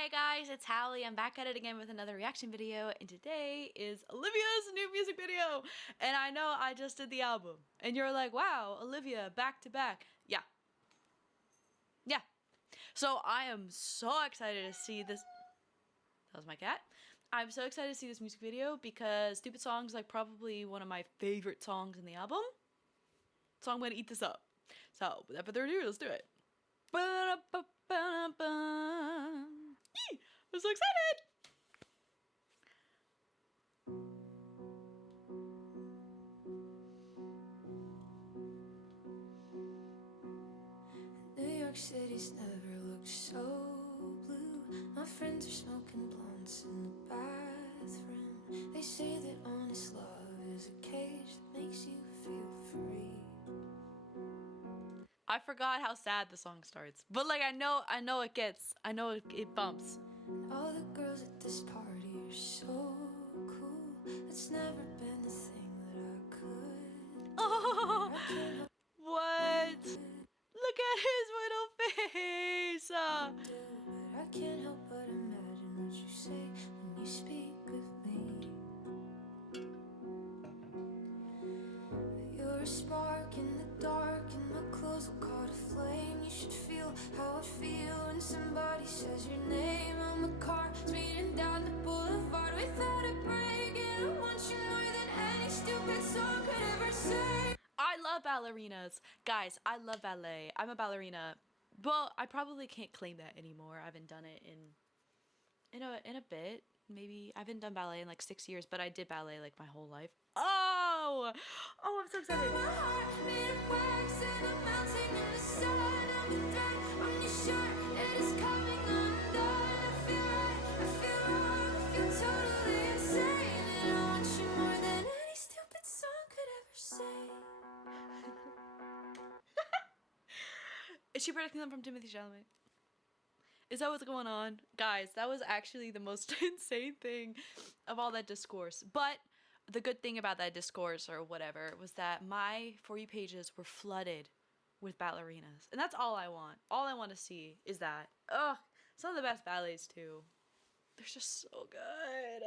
Hi guys, it's Hallie. I'm back at it again with another reaction video, and today is Olivia's new music video. And I know I just did the album, and you're like, wow, Olivia, back to back. Yeah. So I am so excited to see this. That was my cat. I'm so excited to see this music video because Stupid Song is like probably one of my favorite songs in the album. So I'm gonna eat this up. So without further ado, let's do it. I'm so excited! New York City's never looked so blue. My friends are smoking blunts in the bathroom. They say that honest love is a cage that makes you feel free. I forgot how sad the song starts, but like I know it bumps. And all the girls at this party are so cool. It's never been a thing that I could. Oh, I can't what? Look at his little face. do, but I can't help but imagine what you say when you speak with me. You're a spark in the dark, and my clothes will caught a flame. You should feel how I feel when somebody says your name. I'm a car speeding down the boulevard without a break, and I want you more than any stupid song could ever say. I love ballerinas. Guys, I love ballet. I'm a ballerina. Well, I probably can't claim that anymore. I haven't done it in a bit. Maybe I haven't done ballet in like 6 years, but I did ballet like my whole life. Oh, I'm so excited. My heart made of wax, and I'm melting in the sun. I'm a thread on your shirt, it is coming undone. I feel right, I feel wrong, I feel totally insane, and I want you more than any stupid song could ever say. Is she predicting them from Timothy Chalamet? Is that what's going on? Guys, that was actually the most insane thing of all that discourse. But the good thing about that discourse or whatever was that my For You pages were flooded with ballerinas. And that's all I want. All I want to see is that. Ugh, some of the best ballets too. They're just so good.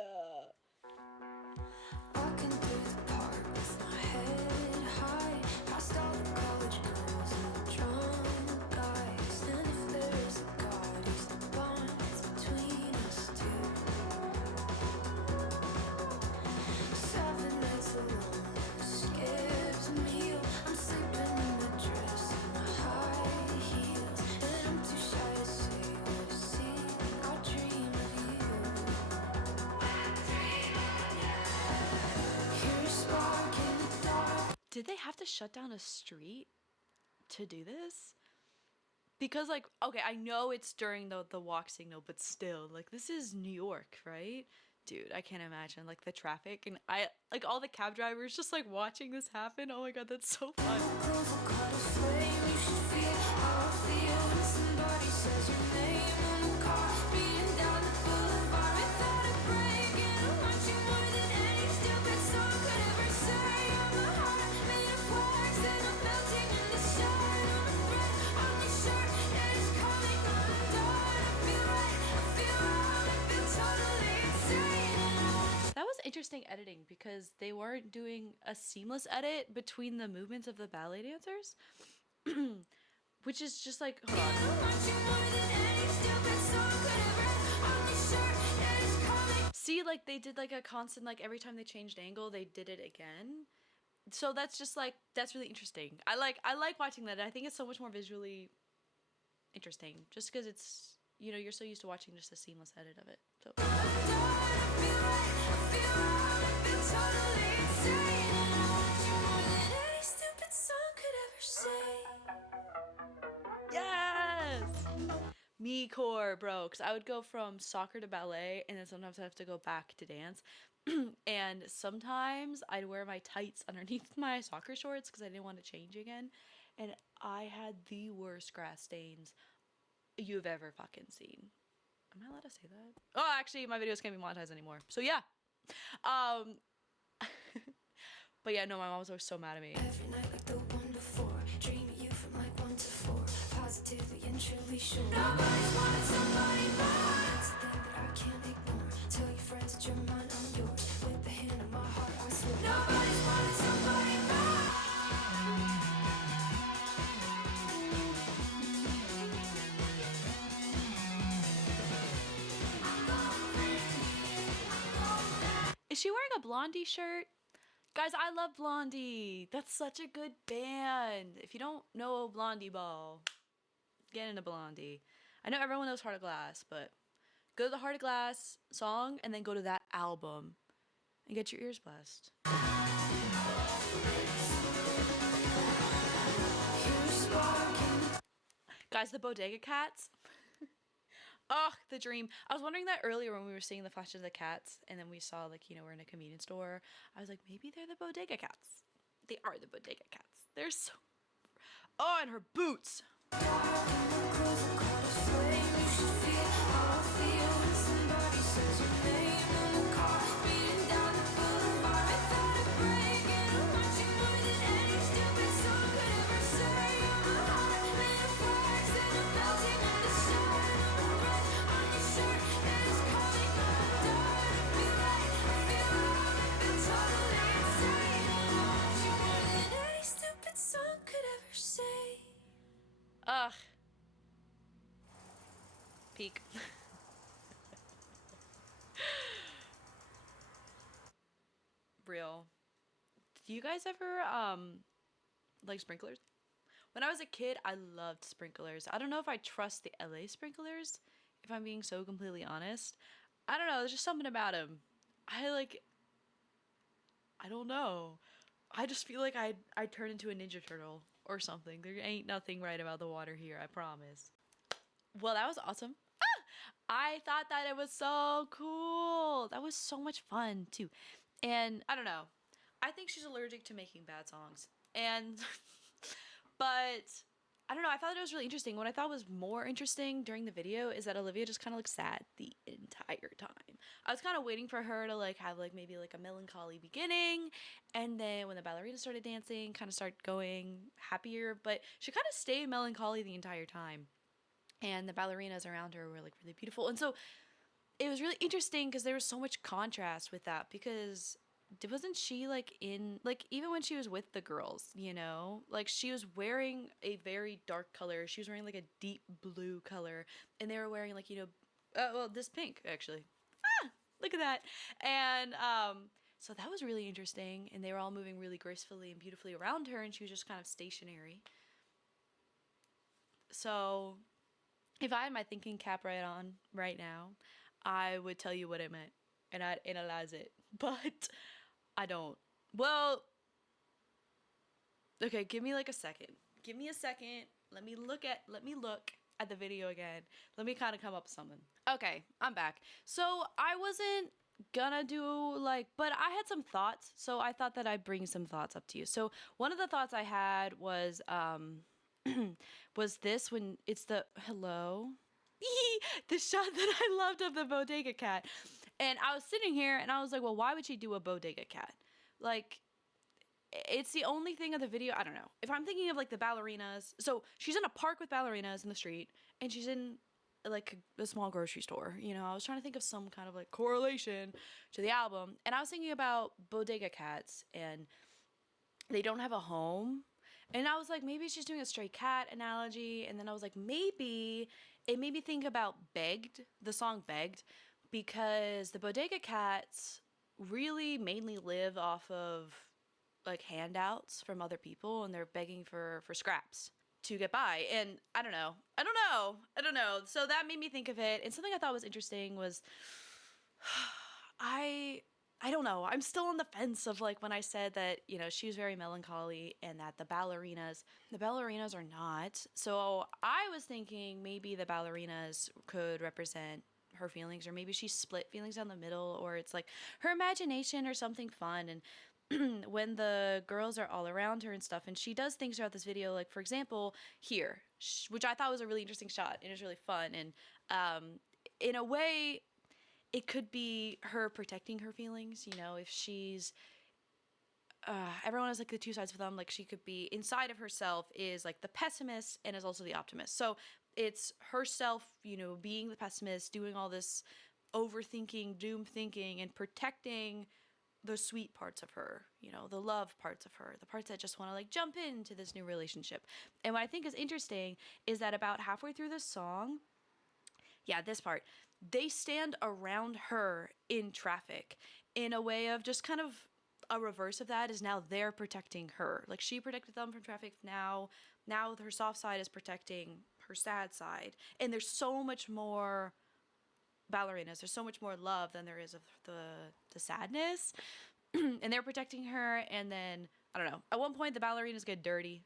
Walking through the park with my head high, past all the college girls and the drunk guys. And if there's a God, he's the bond between us two. 7 nights alone and a skipped meal. I'm sleeping in my dress and my high heels, and I'm too shy to say what I see. I dream of you. You're a spark in the dark. Did they have to shut down a street to do this? Because like, okay, I know it's during the walk signal, but still, like this is New York, right? Dude, I can't imagine like the traffic, and I like all the cab drivers just like watching this happen. Oh my god, that's so fun. Clothes will caught a flame. You should feel how I feel when somebody says your name. On the car speeding down the boulevard without a break, and I want you more than any stupid song could ever say. I'm a heart made of wax, and I'm melting in the sun. I'm a thread on your shirt, it is coming undone. I feel right, I feel wrong, I feel totally insane, and I want That was interesting editing because they weren't doing a seamless edit between the movements of the ballet dancers, which is just like, hold on. I want you more than any stupid song could ever. On your shirt, it is coming. See, like they did like a constant, like every time they changed angle, they did it again. So that's just like, that's really interesting. I like watching that. I think it's so much more visually interesting just because it's, you know, you're so used to watching just a seamless edit of it. So yes! Me core, bro. Because I would go from soccer to ballet, and then sometimes I have to go back to dance. And sometimes I'd wear my tights underneath my soccer shorts because I didn't want to change again. And I had the worst grass stains you've ever fucking seen. Am I allowed to say that? Oh, actually, my videos can't be monetized anymore. So yeah. But yeah, no, my mom was always so mad at me. Every night like the one before, dream of you from like 1 to 4, positively and truly sure. Nobody's wanted somebody but a Blondie shirt. Guys, I love Blondie. That's such a good band. If you don't know Blondie Ball, get into Blondie. I know everyone knows Heart of Glass, but go to the Heart of Glass song and then go to that album and get your ears blessed. Guys, the Bodega Cats. Oh, the dream. I was wondering that earlier when we were seeing the flashes of the cats, and then we saw, like, you know, we're in a convenience store. I was like, maybe they're the Bodega Cats. They are the Bodega Cats. They're so... Oh, and her boots. Ugh. Peak. Real. Do you guys ever like sprinklers? When I was a kid, I loved sprinklers. I don't know if I trust the LA sprinklers, if I'm being so completely honest. I don't know, there's just something about them. I don't know. I just feel like I'd turn into a Ninja Turtle or something. There ain't nothing right about the water here, I promise. Well, that was awesome. I thought that it was so cool. That was so much fun, too. And I don't know. I think she's allergic to making bad songs. And, but, I don't know. I thought it was really interesting. What I thought was more interesting during the video is that Olivia just kind of looks sad the entire time. I was kind of waiting for her to, like, have, like, maybe, like, a melancholy beginning. And then when the ballerina started dancing, kind of start going happier. But she kind of stayed melancholy the entire time. And the ballerinas around her were, like, really beautiful. And so it was really interesting because there was so much contrast with that, because wasn't she, like, in, like, even when she was with the girls, you know, like, she was wearing a very dark color. She was wearing, like, a deep blue color, and they were wearing, like, you know, well, this pink, actually. Look at that. And so that was really interesting, and they were all moving really gracefully and beautifully around her, and she was just kind of stationary. So if I had my thinking cap right on right now, I would tell you what it meant, and I'd analyze it, but I don't. Well, okay, give me like a second. Give me a second. Let me look at the video again. Let me kind of come up with something. Okay, I'm back. So I wasn't gonna do, like, but I had some thoughts, so I thought that I'd bring some thoughts up to you. So one of the thoughts I had was was this, when it's the hello the shot that I loved of the Bodega Cat. And I was sitting here and I was like, well, why would she do a Bodega Cat? Like, it's the only thing of the video. I don't know. If I'm thinking of, like, the ballerinas, so she's in a park with ballerinas in the street, and she's in, like, a small grocery store. You know, I was trying to think of some kind of, like, correlation to the album, and I was thinking about Bodega Cats, and they don't have a home. And I was like, maybe she's doing a stray cat analogy. And then I was like, maybe it made me think about Begged, the song Begged, because the Bodega Cats really mainly live off of, like, handouts from other people, and they're begging for scraps to get by. And I don't know. So that made me think of it. And something I thought was interesting was I don't know. I'm still on the fence of, like, when I said that, you know, she was very melancholy and that the ballerinas are not. So I was thinking maybe the ballerinas could represent her feelings, or maybe she split feelings down the middle, or it's like her imagination or something fun. And when the girls are all around her and stuff, and she does things throughout this video, like, for example, here, which I thought was a really interesting shot, and it was really fun. And in a way, it could be her protecting her feelings, you know, if she's, everyone has, like, the two sides of them. Like, she could be, inside of herself is, like, the pessimist and is also the optimist. So it's herself, you know, being the pessimist, doing all this overthinking, doom thinking, and protecting the sweet parts of her, you know, the love parts of her, the parts that just want to, like, jump into this new relationship. And what I think is interesting is that about halfway through this song, yeah, this part, they stand around her in traffic, in a way of just kind of a reverse of that is now they're protecting her. Like she protected them from traffic. Now her soft side is protecting her sad side. And there's so much more ballerinas. There's so much more love than there is of the sadness. And they're protecting her. And then I don't know. At one point, the ballerinas get dirty,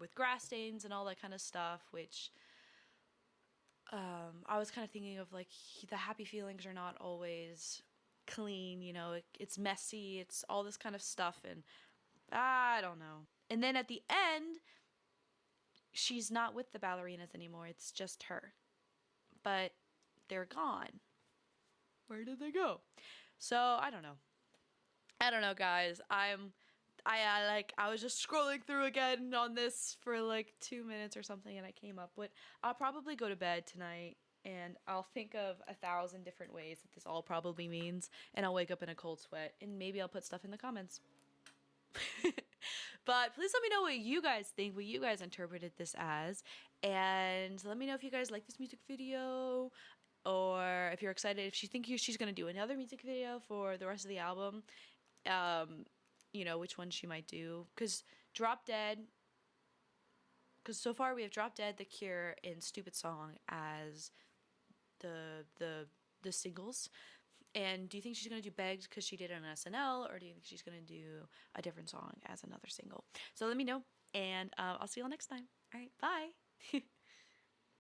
with grass stains and all that kind of stuff, which I was kind of thinking of like the happy feelings are not always clean, you know, it's messy, it's all this kind of stuff, and I don't know. And then at the end, she's not with the ballerinas anymore, it's just her. But they're gone. Where did they go? So I don't know. I don't know, guys. I was just scrolling through again on this for like 2 minutes or something, and I came up with I'll probably go to bed tonight and I'll think of 1,000 different ways that this all probably means, and I'll wake up in a cold sweat, and maybe I'll put stuff in the comments. But please let me know what you guys think, what you guys interpreted this as, and let me know if you guys like this music video, or if you're excited, if you think she's gonna do another music video for the rest of the album. You know, which one she might do, because so far we have Drop Dead, The Cure, and Stupid Song as the singles. And do you think she's gonna do Begged because she did it on SNL, or do you think she's gonna do a different song as another single? So let me know, and I'll see you all next time. All right, bye.